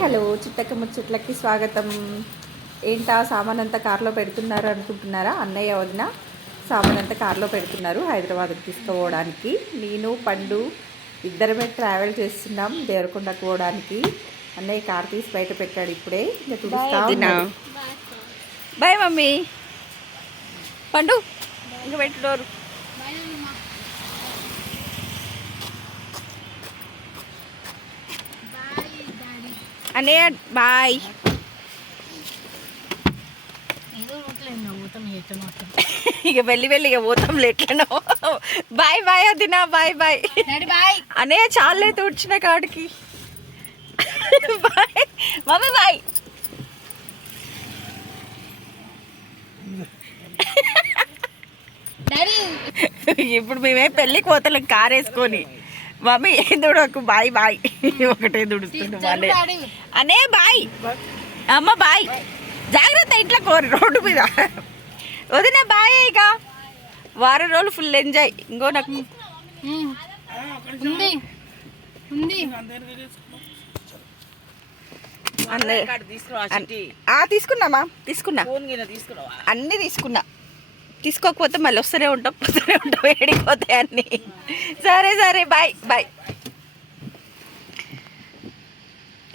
Hello చిట్టక్క ముచ్చట్లకి స్వాగతం. ఏంటా సామాన్ అంతా కార్లో పెడుతున్నారు అనుకుంటున్నారా? అన్నయ్య వదిన సామాన్ అంతా కార్లో పెడుతున్నారు హైదరాబాద్కి తీసుకుపోవడానికి. నేను పండు ఇద్దరమే ట్రావెల్ చేస్తున్నాం దేవరకొండకు పోవడానికి. అన్నయ్య కార్ తీసి బయట పెట్టాడు ఇప్పుడే. Bye mummy. పండు ఇంకా పెట్టు. అన్నయ్య బాయ్. ఇక వెళ్ళి ఇక పోతాం ఎట్లనో. బాయ్ బాయ్ అదినా. బాయ్ బాయ్ అన్నయ్య. చాలే తుడిచిన కాడికి. Bye mummy bye. ఇప్పుడు మేమే పెళ్ళికి పోతాం కార్ వేసుకొని. మమ్మీ దుడకు. Bye bye. ఒకటే దుడుతుంది వాళ్ళే. అనే బాయ్. అమ్మ బాయ్. జాగ్రత్త ఇంట్లో కోరి రోడ్డు మీద. వదిన బాయ్. ఇక వారం రోజులు ఫుల్ ఎంజాయ్. ఇంకో నాకు తీసుకున్నామా? తీసుకున్నా, అన్నీ తీసుకున్నా. తీసుకోకపోతే మళ్ళీ వస్తూనే ఉంటాం ఏడిపోతాయి అన్నీ. సరే సరే బాయ్ బాయ్.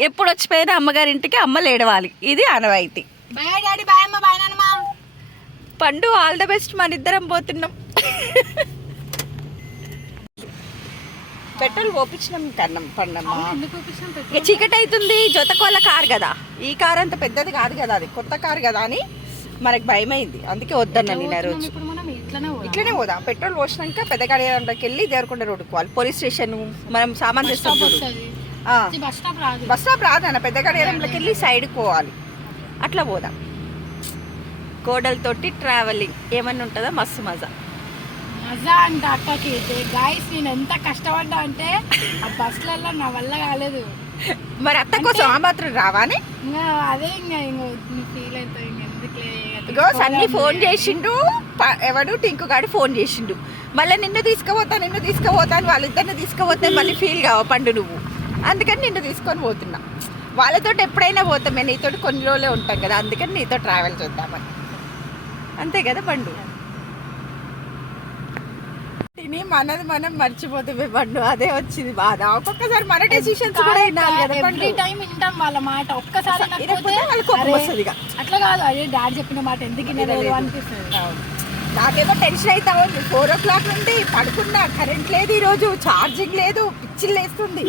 ఎప్పుడు వచ్చిపోయినా అమ్మగారింటికి అమ్మలు ఏడవాలి, ఇది ఆనవాయితీ. పండు ఆల్ ద బెస్ట్. మన ఇద్దరం పోతున్నాం. పెట్రోల్ పోపించినాం కన్నం పండమ్మా. చీకటి అవుతుంది. జొతకోళ్ళ కారు కదా, ఈ కారు అంత పెద్దది కాదు కదా, అది కొత్త కారు కదా అని మనకు భయమైంది. అందుకే వద్దన్నా నేను ఆ రోజు. ఇట్లనే పోదాం. పెట్రోల్ పోసినాక పెద్దగాడికి వెళ్ళి దేవరకొండ రోడ్డుకు పోవాలి. పోలీస్ స్టేషన్ మనం సామాన్ తెస్తాం చూడు. బస్ స్టాప్ రాదన్న, పెద్దగాడికి వెళ్ళి సైడ్కి పోవాలి. అట్లా పోదాం. కోడలతోటి ట్రావెలింగ్ ఏమన్నా ఉంటుందా? మస్తు మజా అంటే అక్కకి అయితే గాయస్ నేను ఎంత కష్టపడ్డా అంటే ఆ బస్సులలో నా వల్ల కాలేదు. మరి అత్త కోసం ఆ మాత్రం రావాని అదే ఇంకా ఫీల్ అవుతాయి. ఇగో సన్నీ ఫోన్ చేసిండు, ఎవడు టింకు గాడు ఫోన్ చేసిండు. మళ్ళీ నిన్ను తీసుకుపోతా అని వాళ్ళిద్దరిని తీసుకుపోతే మళ్ళీ ఫీల్ కావు పండు నువ్వు. అందుకని నిన్ను తీసుకొని పోతున్నా. వాళ్ళతో ఎప్పుడైనా పోతాం, మేము నీతో కొన్ని రోజులే ఉంటాం కదా, అందుకని నీతో ట్రావెల్ చేద్దామని. అంతే కదా పండు. తిని మనది మనం మర్చిపోతామే పండు. అదే వచ్చింది బాధ. ఒక్కొక్కసారి మన డెసిషన్స్ కూడా వినాలి కదా పండు. టైం వింటాం వాళ్ళ మాట. ఒక్కసారి అట్లా కాదు, అదే డాడీ చెప్పిన మాట ఎందుకు అనిపిస్తుంది. నాకేమో టెన్షన్ అవుతా ఉంది. 4 o'clock నుండి పడుకున్నా, కరెంట్ లేదు, ఈరోజు ఛార్జింగ్ లేదు, పిచ్చిలు వేస్తుంది.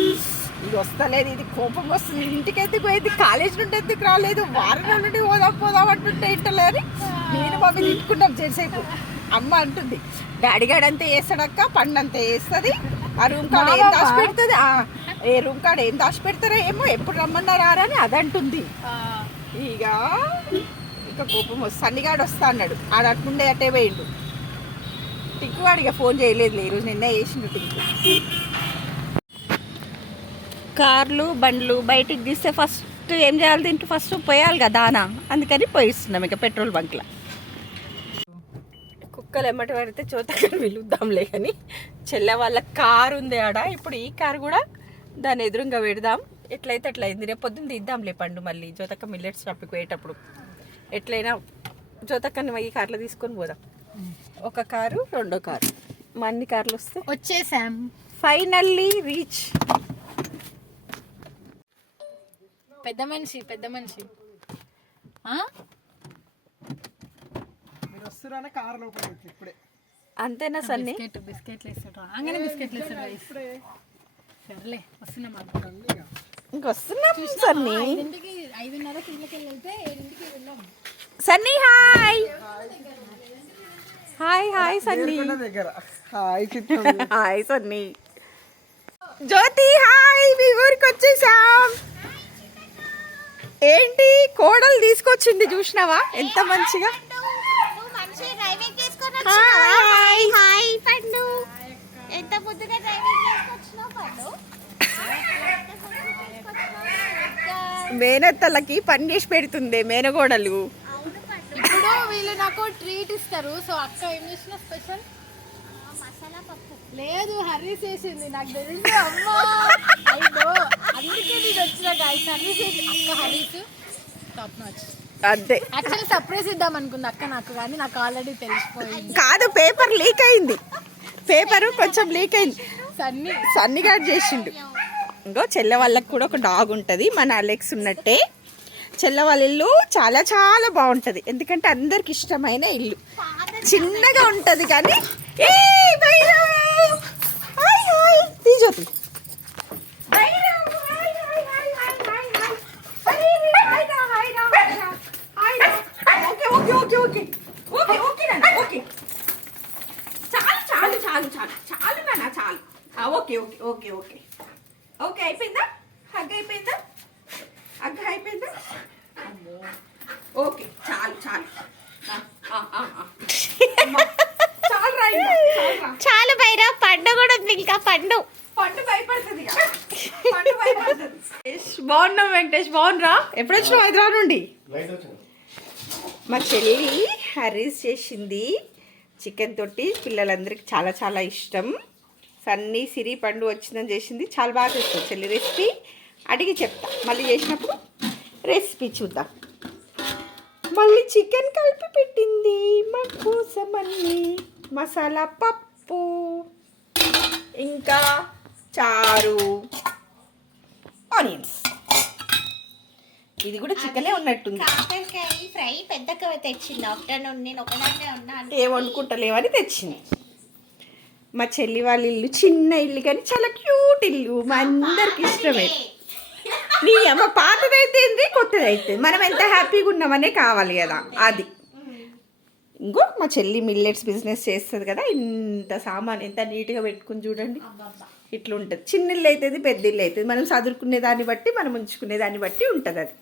ఇది వస్తలేదు, ఇది కోపం వస్తుంది. ఇంటికి ఎందుకు పోయింది, కాలేజ్ నుండి ఎందుకు రాలేదు, వారం నుండి పోదాం అంటుంటే ఇంటలేని నేను మమ్మీ తిట్టుకున్నాం చేసేపు. అమ్మ అంటుంది డాడీ గారు అంతే వేస్తాడక్క, పండు అంతే వేస్తుంది. ఆ రూమ్ కాడ ఏం దాచి పెడుతుంది, ఏ రూమ్ కాడ ఏం దాచి పెడతారో ఏమో, ఎప్పుడు రమ్మన్నారా అని అదంటుంది. ఇక కోపం వస్తుంది. సన్నిగాడు వస్తా అన్నాడు, ఆడ అట్నుండే అట్టే పోయిండు. టింకు వాడు ఇక ఫోన్ చేయలేదు ఈరోజు, నిన్నే వేసిండు టింకు. కార్లు బండ్లు బయటికి తీస్తే ఫస్ట్ ఏం చేయాలి? తింటూ ఫస్ట్ పోయాలి కదా దానా, అందుకని పోయిస్తున్నాం ఇక పెట్రోల్ బంక్లో. కుక్కలు ఎమ్మటి పడితే చోతకని పిలుద్దాంలే కానీ చెల్లె వాళ్ళ కారు ఉంది ఆడ. ఇప్పుడు ఈ కారు కూడా దాన్ని ఎదురుగా పెడదాం. ఎట్లయితే అట్లా అయింది. రేపు పొద్దున్న తీద్దాంలే పండు. మళ్ళీ జ్యోతక్క మిల్లెట్స్ షాప్కి పోయేటప్పుడు ఎట్లయినా జ్యోతక్కని ఈ కార్లో తీసుకొని పోదాం. ఒక కారు, రెండో కారు, మా అన్ని కార్లు వస్తే వచ్చేసాం. Finally reach. పెద్ద మనిషి అంతేనా సన్ని? బిస్కెట్లు ఇస్తాడు. సర్లే వస్తున్నాం. ఇంకొస్తున్నాం సన్ని. 5:30కి ఇళ్ళకి వెళ్తే 7కి వెళ్ళాం. సన్ని హాయ్ హాయ్ హాయ్ సన్ని. హాయ్ సన్ని. జ్యోతి హాయ్. మీ ఊరికి వచ్చేసాం. ఏంటి కోడలు తీసుకొచ్చింది చూసినావా ఎంత మంచిగా. మేనత్తలకి పని చేసి పెడుతుంది మేనగోడలు. ఇప్పుడు వీళ్ళు నాకు ట్రీట్ ఇస్తారు. సో అక్క ఏం చేసిన స్పెషల్ మసాలా పప్పు లేదు, హర్రీ చేసింది నాకు తెలుసు. అమ్మా అందుకే నేను వచ్చిన గాయ సర్వీస్ అక్క హరీస్ టాప్ నాచ్. అదే యాక్చువల్లీ సర్ప్రైజ్ ఇద్దాం అనుకుంది అక్క నాకు, కానీ నాకు ఆల్రెడీ తెలిసిపోయింది. కాదు, పేపర్ లీక్ అయింది, పేపర్ కొంచెం లీక్ అయింది. సన్నిగాడు చేసిండు. ఇంకో చెల్లె వాళ్ళకి కూడా ఒక డాగ్ ఉంటుంది, మన అలెక్స్ ఉన్నట్టే. చెల్లె వాళ్ళ ఇల్లు చాలా చాలా బాగుంటుంది, ఎందుకంటే అందరికి ఇష్టమైన ఇల్లు. చిన్నగా ఉంటుంది కానీ తీజోతి చాలు చాలు చాలు చాలు నాన్న చాలు. Okay okay okay okay okay అయిపోయిందా? హగ్ అయిపోయిందా? హగ్ అయిపోయిందా? ఓకే చాలు చాలు చాలు బైరా, పండు కూడా ఉంది ఇంకా. పండు భయపడుతుంది. బాగున్నాం వెంకటేష్, బాగున్నారా? ఎప్పుడు వచ్చినావు హైదరాబాద్ నుండి? మా చెల్లి హరీస్ చేసింది చికెన్ తోటి, పిల్లలందరికీ చాలా చాలా ఇష్టం. సన్నీ సిరి పండు వచ్చిందని చేసింది, చాలా బాగా చేస్తుంది చెల్లి. రెసిపీ అడిగి చెప్తా, మళ్ళీ చేసినప్పుడు రెసిపీ చూద్దాం. మళ్ళీ చికెన్ కలిపి పెట్టింది మా కోసం అన్ని, మసాలా పప్పు, ఇంకా చారు, ఆనియన్స్. ఇది కూడా చికెనే ఉన్నట్టుంది. కాకరకాయ ఫ్రై పెద్దగా తెచ్చింది ఆఫ్టర్నూన్. నేను ఒకదాన్నే ఉన్నాను, ఏం వండుకుంటలేమని తెచ్చింది. మా చెల్లి వాళ్ళ ఇల్లు చిన్న ఇల్లు కానీ చాలా క్యూట్ ఇల్లు, మా అందరికి ఇష్టమే. నీ అమ్మ పాతదైతే ఏంది, కొత్తదైతే మనం ఎంత హ్యాపీగా ఉన్నామనే కావాలి కదా, అది. ఇంకో మా చెల్లి మిల్లెట్స్ బిజినెస్ చేస్తుంది కదా, ఇంత సామాన్ ఎంత నీట్గా పెట్టుకుని చూడండి. ఇట్లా ఉంటుంది. చిన్న ఇల్లు అవుతుంది, పెద్ద ఇల్లు అవుతుంది. మనం చదువుకునే దాన్ని బట్టి, మనం ఉంచుకునే దాన్ని బట్టి ఉంటుంది అది.